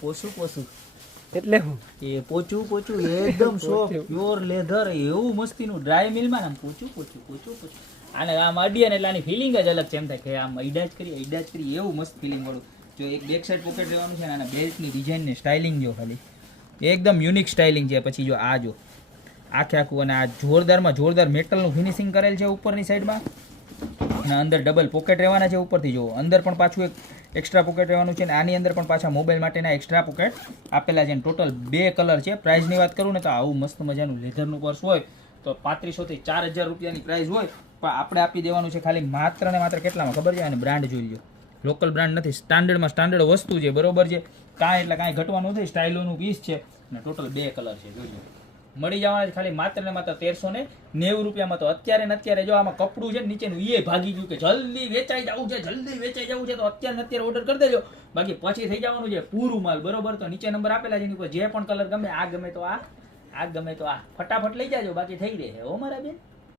પોસું પોસું એટલે હું એ પોચું પોચું એકદમ સોફ્ટ પ્યોર લેધર એવું મસ્તીનું ડ્રાય મિલમાં આમ પોચું પોચું પોચું પોચું આને આમ અડીએ ને એટલે આની ફિલિંગ જ અલગ છે એમ થાય કે આમ અઈડા જ કરી એવું મસ્ત ફિલિંગ વાળું જો એક બેક સાઈડ પોકેટ રહેવાનું છે ને આના બેલ્ટની ડિઝાઇન ને સ્ટાઇલિંગ જો ખાલી એકદમ યુનિક સ્ટાઇલિંગ છે પછી જો આ જો આખે આખું અને આ જોરદારમાં જોરદાર મેટલનું ફિનિશિંગ કરેલ છે ઉપરની સાઈડમાં અને અંદર ડબલ પોકેટ રહેવાના છે ઉપરથી જુઓ અંદર પણ પાછું એક એક્સ્ટ્રા પોકેટ રહેવાનું છે અને આની અંદર પણ પાછા મોબાઈલ માટેના એક્સ્ટ્રા પોકેટ આપેલા છે ટોટલ 2 કલર છે પ્રાઇસની વાત કરું ને તો આવું મસ્ત મજાનું લેધરનું પર્સ હોય તો 3500 થી 4000 રૂપિયાની પ્રાઇસ હોય પણ આપણે આપી દેવાનું છે ખાલી માત્ર ને માત્ર કેટલામાં ખબર છે અને બ્રાન્ડ જોઈ લો લોકલ બ્રાન્ડ નથી સ્ટાન્ડર્ડમાં સ્ટાન્ડર્ડ વસ્તુ છે બરોબર છે કાંઈ એટલે કાંઈ ઘટવાનું નથી સ્ટાઇલોનું પીસ છે અને ટોટલ 2 કલર છે જોજો મળી જવાના છે ખાલી માત્ર ને માત્ર 1390 રૂપિયામાં તો અત્યારે ને અત્યારે જો આમાં કપડું છે ને નીચેનું એ ભાગી ગયું કે જલ્દી વેચાઈ જવું છે તો અત્યારે ને અત્યારે ઓર્ડર કરી દેજો બાકી પછી થઈ જવાનું છે પૂરું માલ બરોબર તો નીચે નંબર આપેલા છે એની ઉપર જે પણ કલર ગમે આ ગમે તો આ ગમે તો આ ફટાફટ લઈ જાજો બાકી થઈ રહે હો મારા બેન